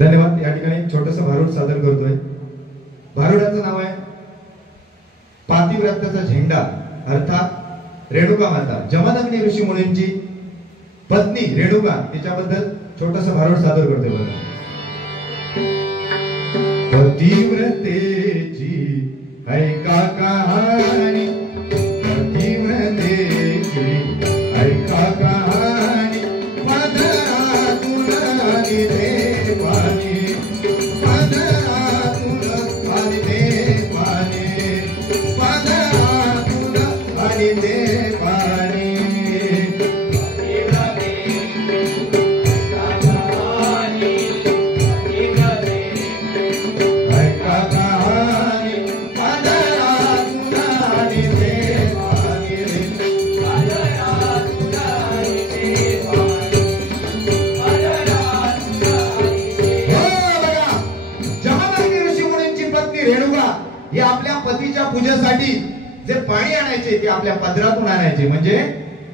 धन्यवाद. या ठिकाणी छोटस भारूड सादर करतोय. भारुडाचं नाव आहे पातिव्रत्याचा झेंडा, अर्थात रेणुका माता. जमदग्नी ऋषी मुनींची पत्नी रेणुका, तिच्याबद्दल छोटस भारूड सादर करतोय. बघा. पतिव्रतेची ऐका कहाणी, पतिव्रतेची ऐका कहाणी, पदरातून आली देवानी, पदरातून आली देवानी, पदरातून आली देवानी. हे आपल्या पतीच्या पूजेसाठी जे पाणी आणायचे ते आपल्या पदरातून आणायचे. म्हणजे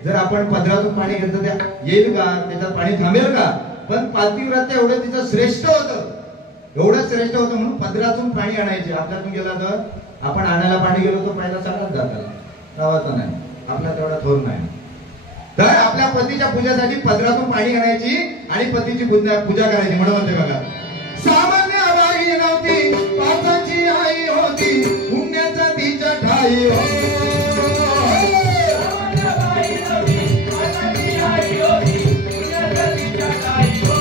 जर आपण पदरातून पाणी घेतलं ते येईल का, त्याच्यात पाणी थांबेल का? पण पातिव्रत्य एवढं तिचं श्रेष्ठ होतं, एवढं श्रेष्ठ होतं म्हणून पदरातून पाणी आणायचे. आपल्यातून गेला तर आपण आणायला पाणी गेलो तर पहिला सगळ्यात जातात, गावाचा नाही, आपला तेवढा थोर नाही. तर आपल्या पतीच्या पूजेसाठी पदरातून पाणी आणायची आणि पतीची पूजा करायची. म्हणून म्हणते बघा, सामान्य बाई नव्हती, पापाची आई होती, पुण्याचा तिच्या ठाई हो. सामान्य बाई नव्हती, पापाची आई होती, पुण्याचा तिच्या ठाई हो.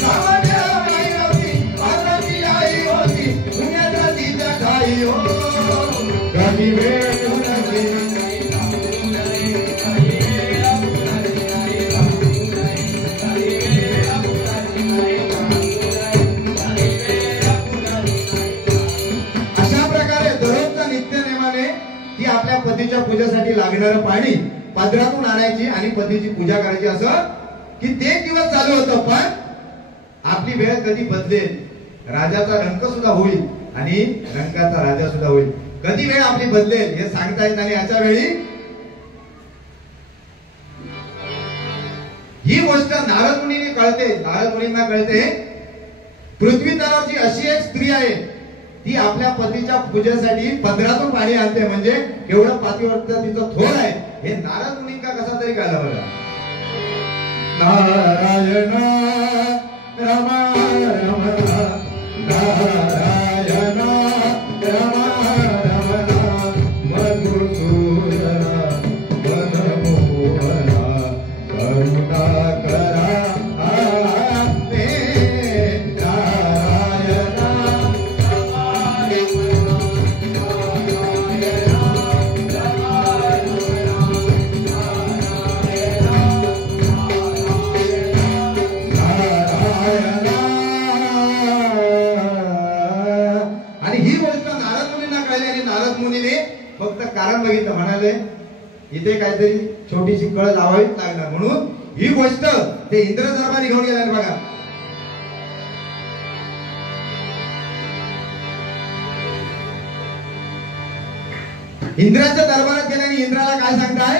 सामान्य बाई नव्हती, पापाची आई होती, पुण्याचा तिच्या ठाई हो. कधी वेळ आपल्या पतीच्या पूजेसाठी लागणारं पाणी पदरातून आणायची आणि पतीची पूजा करायची. असं कित्येक दिवस चालू होतं. पण आपली वेळ कधी बदलेल, राजाचा रंक सुद्धा होईल आणि रंकाचा राजा सुद्धा होईल. कधी वेळ आपली बदलेल हे सांगता येत नाही. अशा वेळी ही गोष्ट नारद मुनींना कळते. नारद मुनींना कळते पृथ्वी तलावची अशी एक स्त्री आहे, ती आपल्या पतीच्या पूजेसाठी पदरातून पाणी आणते. म्हणजे एवढं पातिव्रत्य तिचं थोर आहे हे नारद मुनींना कसा तरी कळलं. बघा. नारायण रमा रमण, नारायण रमा रमण, मधुसूदन मनमोहन, करुणाकरा कारण बघितलं. म्हणाले इथे काहीतरी छोटीशी कळ लावावीच लागणार, म्हणून ही गोष्ट ते इंद्र दरबारी घेऊन गेला. बघा. इंद्राच्या दरबारात गेल्याने इंद्राला काय सांगताय,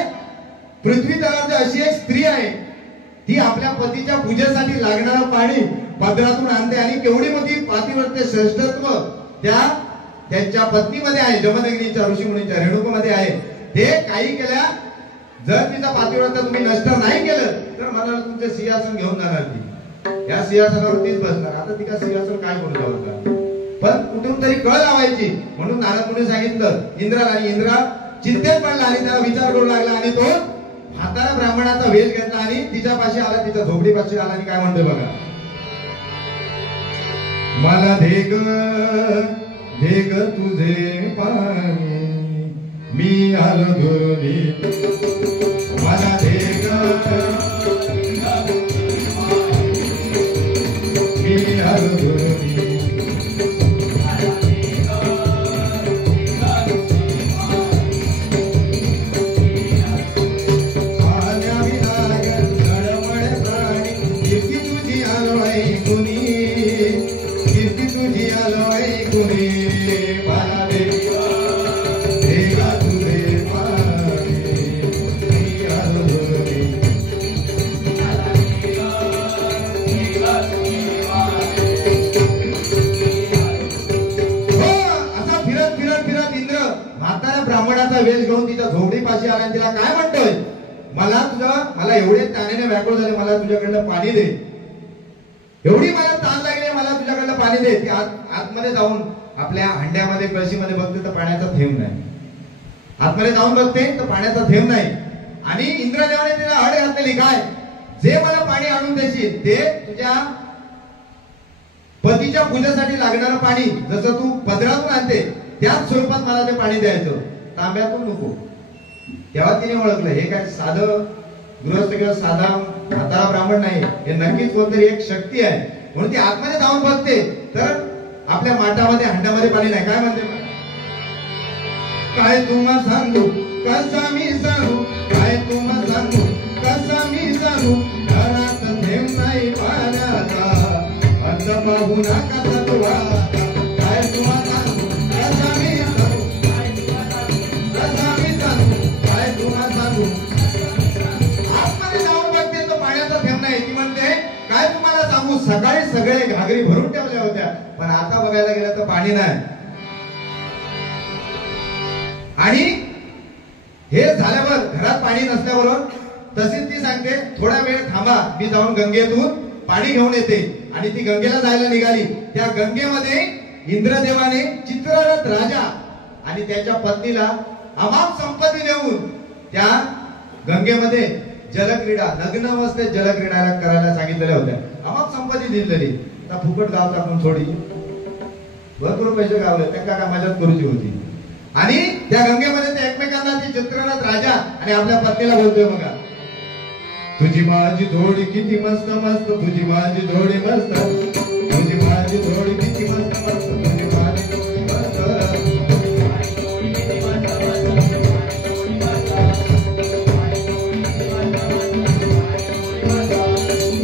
पृथ्वी तलावची अशी एक स्त्री आहे, ती आपल्या पतीच्या पूजेसाठी लागणारं पाणी पदरातून आणते आणि केवढी मोठी पातिव्रत्य श्रेष्ठत्व त्यांच्या पत्नीमध्ये आहे, जमदग्नीच्या ऋषीमुनींच्या रेणुकामध्ये आहे. ते काही केल्या, जर तिचा पातिव्रत्य तुम्ही नष्ट नाही केलं तर मला तुमचे सिंहासन घेऊन जाणार. ती या सिंहासनावर तीच बसणार. आता ती का सिंहासन काय करून जावं, पण कुठून तरी कळ लावायची. म्हणून नारद मुनी सांगितलं इंद्राला, आणि इंद्रा चिंतेत पडला आणि त्याला विचार करू लागला आणि तो म्हातारा ब्राह्मणाचा वेश घेतला आणि तिच्यापाशी आला, तिच्या झोपडीपाशी आला आणि काय म्हणतोय बघा, मला देग देग तुझे पाणी मी आलो धुनी, मला देग मी आलो धुनी, घेऊन तिच्या झोपडीपाशी आला आणि तिला काय म्हणतोय, मला एवढे ताण्याने व्याकुळ झाले, मला तुझ्याकडनं पाणी दे, एवढी मला ताण लागली, मला तुझ्याकडनं पाणी दे. ती आतमध्ये जाऊन आपल्या हंड्यामध्ये कळशीमध्ये बघते तर पाण्याचा थेंब नाही. आतमध्ये जाऊन बघते तर पाण्याचा थेंब नाही. आणि इंद्रदेवाने तिला अड घातलेली, काय, जे मला पाणी आणून देशील ते तुझ्या पतीच्या पूजेसाठी लागणारं पाणी जसं तू पदरातून आणते त्याच स्वरूपात मला ते पाणी द्यायचं, तांब्यातून नको. तेव्हा तिने ओळखलं हे काय साधं गृहस्थ किंवा साधा हाताळा ब्राह्मण नाही, हे नक्कीच कोणतरी एक शक्ती आहे. म्हणून ती आतमध्ये जाऊन बघते तर आपल्या माठामध्ये हंड्यामध्ये पाणी नाही. काय म्हणते, काय तुम्हा सांगू कसा मी सांगू, काय तुम्हा सांगू कसा मी सांगू, घरात थेंब नाही पाण्याचा, अंत पाहू नका सत्वा. काय तुम्हा सांगू कसा मी सांगू, कसा मी सांगू, काय तुम्हा सांगू. आतमध्ये जाऊन बघते तर पाण्याचा थेंब नाही. ती म्हणते काय तुम्हाला सांगू, सकाळी सगळे घागरी भरून ठेवल्या होत्या पण आता बघायला गेलं तर पाणी नाही. आणि हे झाल्यावर घरात पाणी नसल्याबरोबर तशीच ती सांगते थोडा वेळ थांबा, मी जाऊन गंगेतून पाणी घेऊन येते. आणि ती गंगेला जायला निघाली. त्या गंगेमध्ये इंद्रदेवाने चित्ररथ राजा आणि त्याच्या पत्नीला अमाप संपत्ती देऊन त्या गंगेमध्ये जलक्रीडा, नग्न अवस्थेत जलक्रीडा करायला सांगितलेल्या होत्या. अमाप संपत्ती दिलेली. आता फुकट गाव टाकून सोडी, भरपूर पैसे गावले, त्यांना काय मदत करूची होती. आणि त्या गंगेमध्ये ते एकमेकांना ती चित्ररथ राजा आणि आपल्या पत्नीला बोलतोय, बघा, तुझी माझी जोडी किती मस्त मस्त, तुझी माझी जोडी मस्त, तुझी माझी जोडी किती मस्त मस्त, तुझी माझी जोडी मस्त.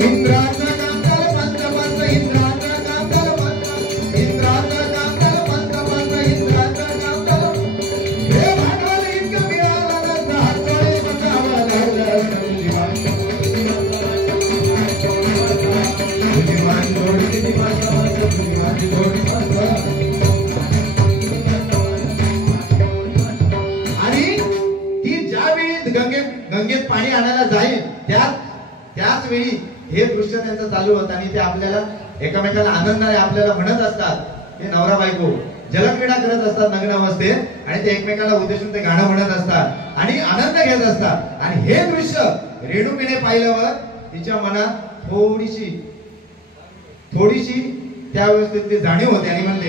इंद्राचा कांताल पंत पंत, इंद्राचा कांताल पंत, इंद्राचा कांताल पंत पंत, इंद्राचा कांताल. हे भांडवल इतकं मिळालं नसतं, हातोडे बसावं लागलं. तुझी माझी जोडी किती मस्त मस्त, तुझी माझी जोडी मस्त. आणि ती ज्यावेळी गंगेत पाणी आणायला जाईल त्याच वेळी हे दृश्य त्यांचं चालू होतं. आणि ते आपल्याला एकमेकांना आनंदाने आपल्याला म्हणत असतात, ते नवरा बायको जलक्रीडा करत असतात नग्न अवस्थेत आणि ते एकमेकांना उद्देशून ते गाणं म्हणत असतात आणि आनंद घेत असतात. आणि हे दृश्य रेणुकीने पाहिल्यावर तिच्या मनात थोडीशी त्या व्यवस्थेतली जाणीव होते आणि म्हणते,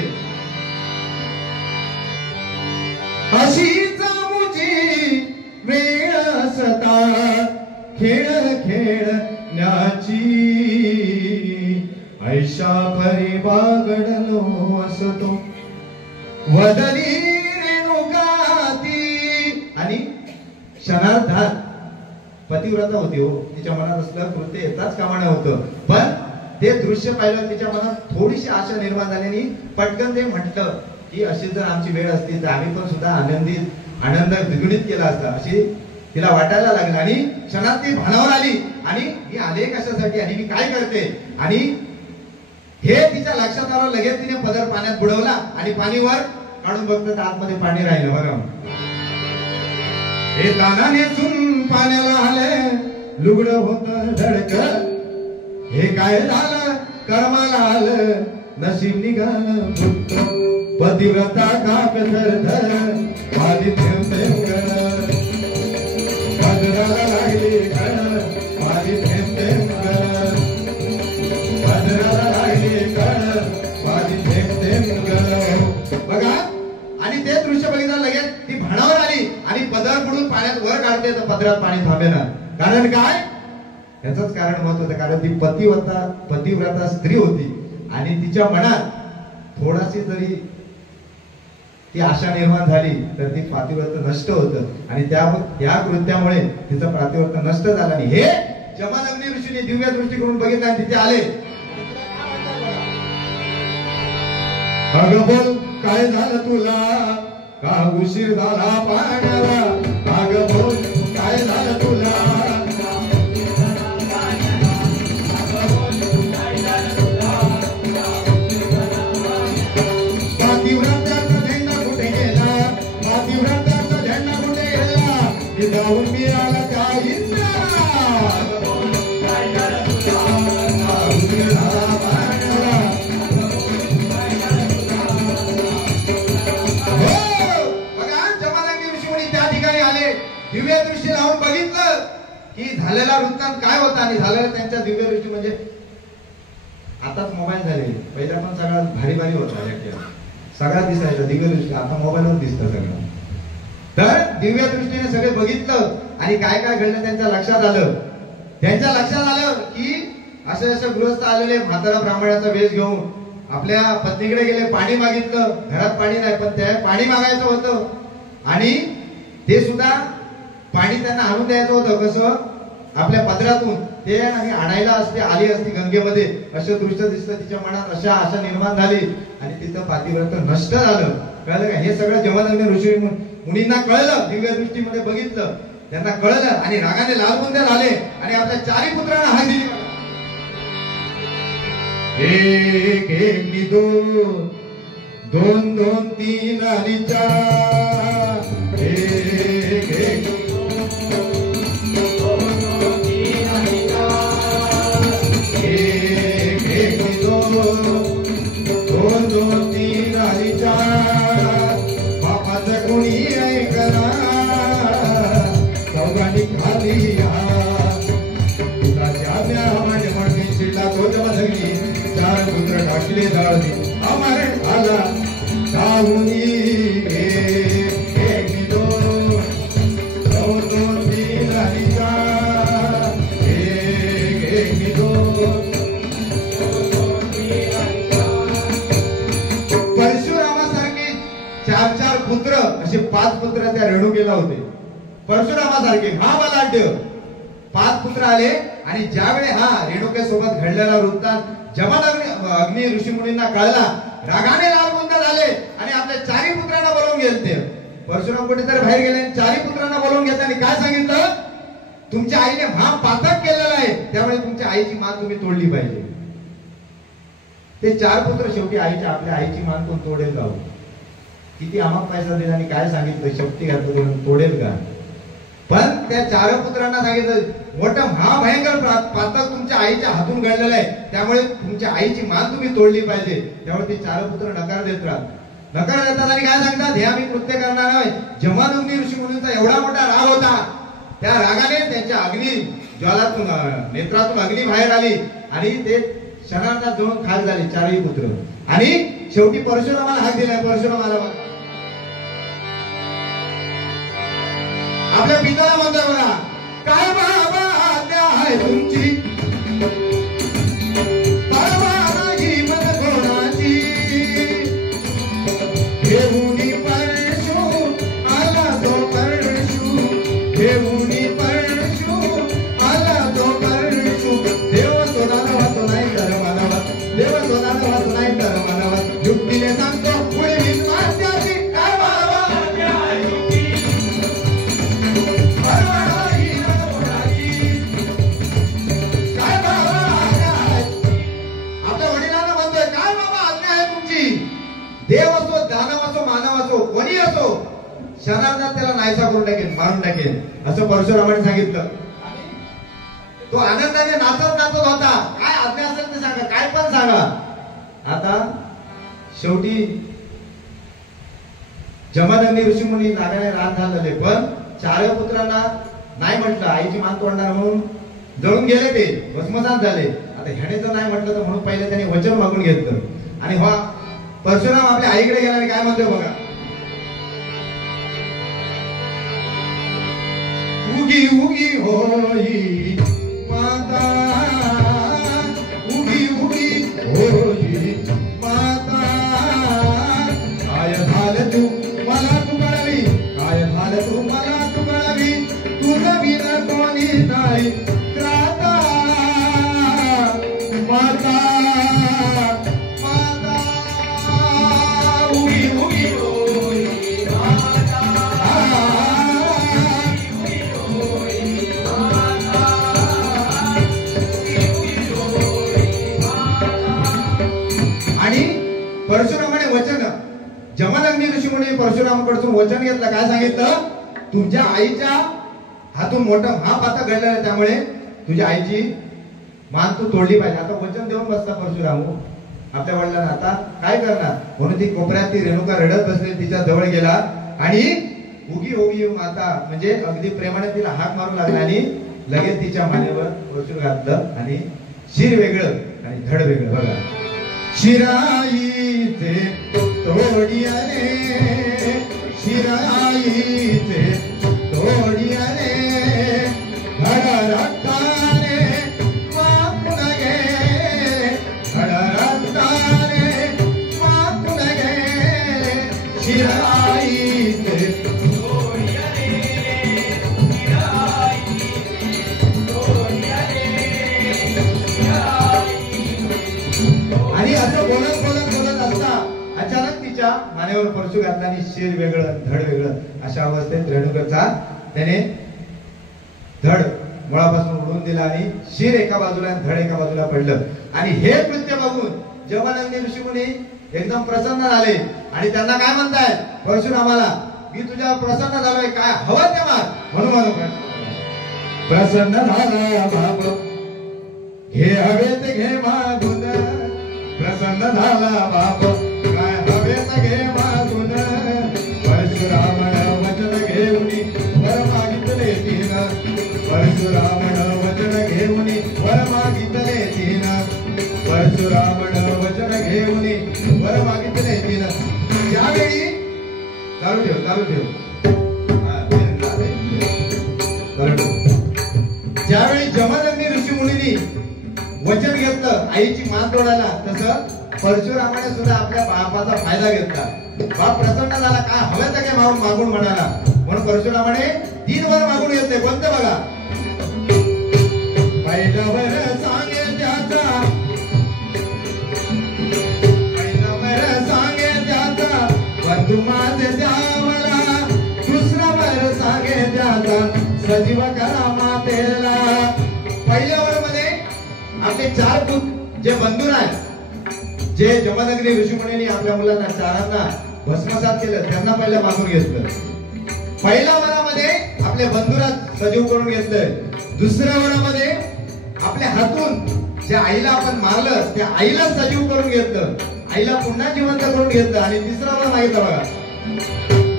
अशीच मुझी वेळ असता खेळ खेळण्याची, ऐशा परी बागडलो असतो वदली रेणुकाती. आणि क्षणार्धात पतिव्रता होती हो, तिच्या मनात असलं कृत्य येताच कामा नव्हतं. पण ते दृश्य पाहिलं तिच्या मनात थोडीशी आशा निर्माण झाली. पटकन ते म्हटलं की अशी जर आमची वेळ असती तर आम्ही पण सुद्धा आनंद द्विगुणित केला असता, अशी तिला वाटायला लागलं. आणि क्षणात ती भानावर आली आणि मी आले कशासाठी आणि मी काय करते. आणि हे तिच्या लक्षात आलं. लगेच तिने पदर पाण्यात बुडवला आणि पाणी वर काढून बघतं तर आतमध्ये पाणी राहिलं. बघा, हे दाना नेसून पाण्याला आले, लुगडं होतं धडक, हे काय झालं कर्माला आलं, नशीब निघालं फुट. पतिव्रता काक धर आधी थेंबे गण, पदराला लागली गण आधी थेंबे गण, पदराला लागली गण आधी थेंबे गण. बघा, आणि ते दृश्य बघितलं लगेच ती भाणावर आली आणि पदर बुडून पाण्यात वर काढते तर पदरात पाणी थांबेना. कारण काय, याचंच कारण मत होतं. कारण ती पतिव्रता स्त्री होती आणि तिच्या मनात थोडाशी जरी ती आशा निर्माण झाली तर ती पातिव्रत नष्ट होतं. आणि त्या कृत्यामुळे तिचं पातिव्रत नष्ट झालं. आणि हे जमादग्नी ऋषीने दिव्य दृष्टी करून बघितलं आणि तिथे आले. अगं बोल काय झालं तुला, का उशीर झाला पाण्याला, अगं बोल काय झालं तुला. पातिव्रताचा झेंडा कुठे गेला, पातिव्रताचा झेंडा कुठे दिव्य दृष्टी लावून बघितलं की झालेला वृत्तांत काय होता आणि झालेला त्यांच्या दिव्य दृष्टी म्हणजे आताच मोबाईल झाले, पहिला पण सगळा भारी भारी होता, सगळा दिसायचा दिव्य दृष्टी, आता मोबाईलवर दिसतं सगळं. तर दिव्य दृष्टीने सगळे बघितलं आणि काय काय घडलं त्यांच्या लक्षात आलं. त्यांच्या लक्षात आलं की असे असे गृहस्थ आलेले म्हातारा ब्राह्मणाचा वेश घेऊन आपल्या पत्नीकडे गेले, पाणी मागितलं, घरात पाणी नाही पण ते पाणी मागायचं होतं आणि ते सुद्धा पाणी त्यांना आणून द्यायचं होतं. कसं आपल्या पदरातून ते आणायला असते आली असती गंगेमध्ये, असं दृश्य दिसतं तिच्या मनात, अशा आशा निर्माण झाली आणि तिथं पातिव्रत्य नष्ट झालं. कळलं का? हे सगळं जमदग्नी ऋषी मुनींना कळलं, दिव्य दृष्टीमध्ये बघितलं, त्यांना कळलं आणि रागाने लालबुंद्या झाले आणि आपल्या चारी पुत्रांना हाक दिली. एक एक दोन दोन दोन तीन आणि चार, एक एक दोन दोन तीन आणि चार, बापाचं कोणी ऐकला चौघांनी खाली माझ्या म्हणणे शिरला तो जमदग्नी, चार पुत्र टाकले जाळी अमर आला जाऊनी. एक दोन दोन दोन तीन आणि चार, एक दोन. परशुरामासारखे चार चार पुत्र, असे 5 पुत्र त्या रेणुकेला होते. परशुरामासारखे महाबलाढ्य 5 पुत्र आले आणि ज्यावेळी हा रेणुकेसोबत घडलेला वृत्तांत जमदग्नी ऋषी मुनींना कळला, रागाने लालबुंद झाले आणि आपल्या चारी पुत्रांना बोलवून गेले. परशुराम कुठेतरी बाहेर गेले, चारी पुत्रांना बोलवून घेतले आणि काय सांगितलं, तुमच्या आईने महापातक केलेला आहे, त्यामुळे तुमच्या आईची मान तुम्ही तोडली पाहिजे. ते 4 पुत्र शेवटी आपल्या आईची मान कोण तोडेल गाव, किती आमाक पैसा दिला आणि काय सांगितलं, शक्ती घातलं तोडेल का. पण त्या 4 पुत्रांना सांगितलं, मोठं महाभयंकर पातक तुमच्या आईच्या हातून घडलेलं आहे, त्यामुळे तुमच्या आईची मान तुम्ही तोडली पाहिजे. त्यामुळे ते 4 पुत्र नकार देत राहतात, नकार देतात आणि काय सांगतात, हे आम्ही कृत्य करणार नाही. जमदग्नी ऋषी मुनींचा एवढा मोठा राग होता, त्या रागाने त्यांच्या अग्नी ज्वालातून नेत्रातून अग्नी बाहेर आली आणि ते क्षणांना जळून खाक झाले 4ही पुत्र. आणि शेवटी परशुरामाला हाक दिलाय. परशुरामाला आपल्या पित्याला म्हणतोय बघा, काय बाबा आज्ञा आहे तुमची, परवानगी मन कोणाची, घेऊनी परशु आला तो परशु, घेऊनी परशु आला तो परशु. देव सोनाला वाचो नाही तर मानवात, देव सोनाला वाचो नाही तर मानवात, युक्तीने सांगतो पुढे विश्वास. काय बाबा आज्ञा आहे तुमची, देव असो, दानव असो, मानव असो, कोणी असो, शरणांना त्याला नाहीसा करून टाकेल, मारून टाकेल, असं परशुरामाने सांगितलं. तो आनंदाने नाचत नाचत होता. काय आज्ञा असेल ते सांगा, काय पण सांगा. आता शेवटी जमदग्नी ऋषीमुनी रागाने राग झालेले, पण 4 पुत्रांना नाही म्हटलं, आईची मान तोडणार म्हणून जळून गेले, ते भस्मसात झाले. आता ह्याने जर नाही म्हटलं तर म्हणून पहिले त्यांनी वचन मागून घेतलं. आणि परशुराम आपल्या आईकडे गेला आणि काय म्हणतोय बघा, उगी उगी होई माता, उगी उगी होई माता, काय झालं तू मला तू कळवी, काय झालं तू मला तू कळवी, तुझं विन कोणी नाही त्राता माता. परशुरामाने वचन, जमदग्नी ऋषीमुनी परशुरामाकडून वचन घेतलं. काय सांगितलं, तुझ्या आईच्या हातून मोठं महापातक घडलेलं आहे, त्यामुळे तुझ्या आईची मान तू तोडली पाहिजे. आता वचन देऊन बसला परशुराम आपल्या वडिलांना. आता काय करणार, म्हणून ती कोपऱ्यात ती रेणुका रडत बसली, तिच्या जवळ गेला आणि उगी होई माता म्हणजे अगदी प्रेमाने तिला हाक मारू लागला आणि लगेच तिच्या मानेवर परशुराम घातलं आणि शिर वेगळं आणि धड वेगळं. बघा, शिराईचे तोडियाने, शिराईचे तोडियाने धड रक्ताने वाकून गे, धड रक्ताने वाकून गे, शिराईचे तोडियाने, शिराईचे तोडियाने, आणि असं बोलत बोलत बोलत असता अचानक तिच्या मानेवर परशु घातला आणि शिर वेगळं धड वेगळं अशा अवस्थेत रेणुकाचा त्याने धड मुळापासून उडवून दिला आणि शिर एका बाजूला आणि धड एका बाजूला पडलं. आणि हे कृत्य बघून जमानंदी ऋषीमुनी एकदम प्रसन्न झाले आणि त्यांना काय म्हणतायत, परशुरामाला मी तुझ्या प्रसन्न झालोय, काय हवं ते माग म्हणून प्रसन्न झाला बाप घे हवे ते घे मागून, प्रसन्न झाला बाप काय हवे ते घे मागून, परशुरामन वचन घेऊनी वर मागितले तीन, परशुरामन वचन घेऊनी वर मागितले तीन, परशुरामन वचन घेऊनी वर मागितले तीन. ज्यावेळी चालू ठेव ज्यावेळी जमदग्नी ऋषी मुनींनी वचन घेतलं आईची मान तोडायला, तसं परशुरामाने सुद्धा आपल्या बापाचा फायदा घेतला. बाप प्रसन्न झाला, काय हवं तर काय मागून म्हणाला, म्हणून परशुरामाने 3 वर मागून घेतले. कोणते बघा, पहिलं वर सांगे त्याचा, पहिलं वर सांगे त्याचा बंधू माझे द्यावला, दुसरा वर सांगे त्याचा सजीव करा मातेला. पहिल्या वर मध्ये आपले 4 पुत्र जे बंधू आहेत, जे जमदग्नी ऋषीमुनींनी आपल्या मुलांना 4 भस्मसात केलं, त्यांना पहिलं मागून घेतलं. पहिल्या वरामध्ये आपले बंधूला सजीव करून घेतलंय. दुसऱ्या वरामध्ये आपल्या हातून ज्या आईला आपण मारलं त्या आईला सजीव करून घेतलं, आईला पुन्हा जिवंत करून घेतलं. आणि तिसरा वर मागितलं बघा,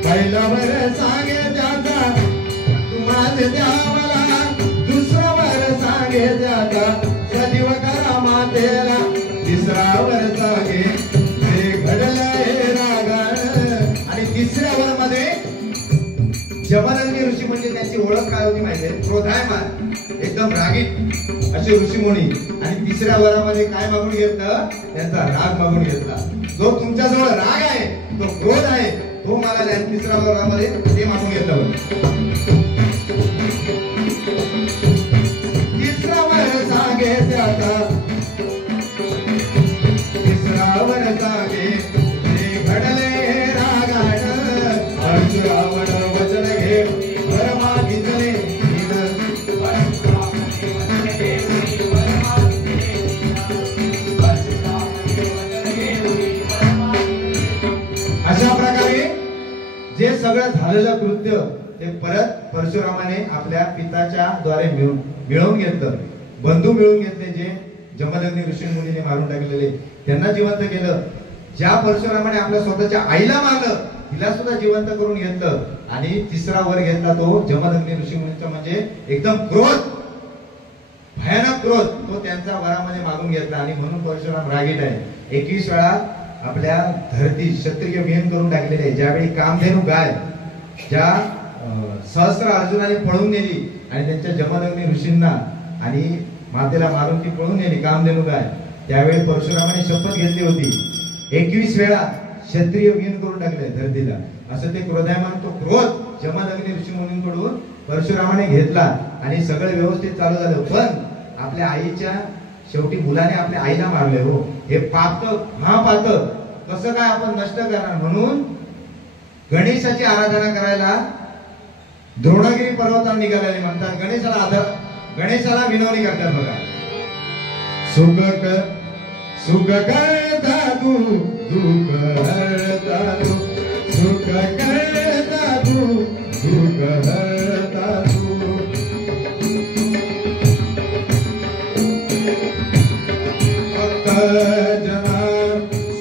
पहिला वर सांगे त्याचा माझे द्यावला, दुसरा वर सांगे त्याचा सजीव करा मातेला, तिसरा वर सांगे हे घडलंय रागाण. आणि तिसऱ्या वर मध्ये जमदग्नी ऋषी म्हणजे त्यांची ओळख काय होती माहितीये, क्रोधायमान एकदम रागीट असे ऋषीमुनी. आणि तिसऱ्या वरामध्ये काय मागून घेतलं, त्यांचा राग मागून घेतला. जो तुमच्याजवळ राग आहे, तो क्रोध आहे, तो मला द्या. तिसऱ्या वरामध्ये ते मागून घेतलं. तिसरा वर सांगे त्याचा, तिसरा वर सांगे हे घडले रागाण, परशुरामन वचन घे वर मागितले तीन, अशा प्रकारे जे सगळं झालेलं कृत्य ते परत परशुरामाने आपल्या पिताच्या द्वारे मिळवून घेतलं. बंधू मिळवून घेतले, जे जमदग्नी ऋषी मुनीने मारून टाकलेले त्यांना जिवंत केलं. ज्या परशुरामाने आपल्या स्वतःच्या आईला मारलं तिला सुद्धा जिवंत करून घेतलं. आणि तिसरा वर घेतला तो जमदग्नी ऋषी मुनींचा, म्हणजे एकदम क्रोध, भयानक क्रोध, तो त्यांचा वरामध्ये मागून घेतला. आणि म्हणून परशुराम रागीट आहे. 21 वेळा आपल्या धरती क्षत्रिय विहीन करून टाकलेले आहे. ज्यावेळी कामधेनू गाय ज्या सहस्त्र अर्जुनाने पळून नेली आणि त्यांच्या जमदग्नी ऋषींना आणि मातेला मारून ती पळून नेली कामधेनू गाय, त्यावेळी परशुरामाने शपथ घेतली होती 21 वेळा क्षत्रिय विहीन करून टाकले धरतीला. असं ते क्रोधायमान, तो क्रोध जमदग्नी ऋषी मुनींकडून परशुरामाने घेतला आणि सगळं व्यवस्थित चालू झालं. पण आपल्या आईच्या शेवटी मुलाने आपल्या आईला मारले. हो, हे पाप महापाप कसं काय आपण नष्ट करणार, म्हणून गणेशाची आराधना करायला द्रोणगिरी पर्वतावर निघालेले म्हणतात. गणेशाला विनवणी करतात बघा. सुख करता तू दुःख हरता तू, सुख करता तू दुःख हरता तू, भक्त जना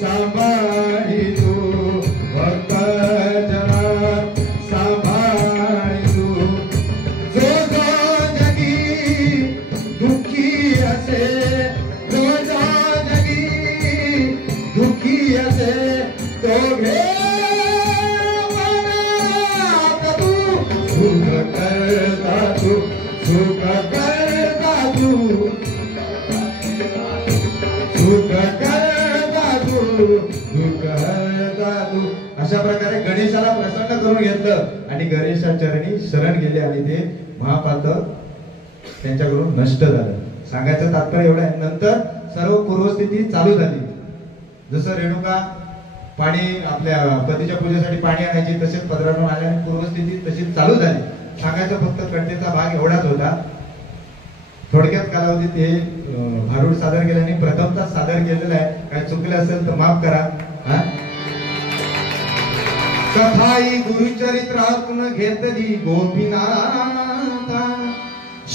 सांभाळी तू, भक्त जना सांभाळी घे मनात तू सुख करता तू सुख करता तू सुख करता तू सुख करता तू. अशा प्रकारे गणेशाला प्रसन्न करून घेतलं आणि गणेशाचरणी शरण गेले आणि ते महापातक त्यांच्याकडून नष्ट झालं. सांगायचं तात्पर्य एवढं आहे. नंतर सर्व पूर्वस्थिती चालू झाली. जसं रेणुका पाणी आपल्या पतीच्या पूजेसाठी पाणी आणायची, तसेच पदरातून आल्याने पूर्वस्थिती तशीच चालू झाली. सांगायचं फक्त कणकेचा भाग एवढाच होता. थोडक्यात कालावधीत हे भारूड सादर केल्याने प्रथमतः सादर केलेलं आहे. काही चुकले असेल तर माफ करा. कथाई गुरुचरित्रातून घेतली गोपीनाथा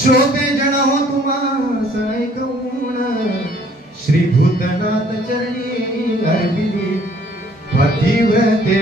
श्रोते जन हो तुम्हास ऐकवून श्री भूतनाथ चरणी अर्पिली पतिव्रते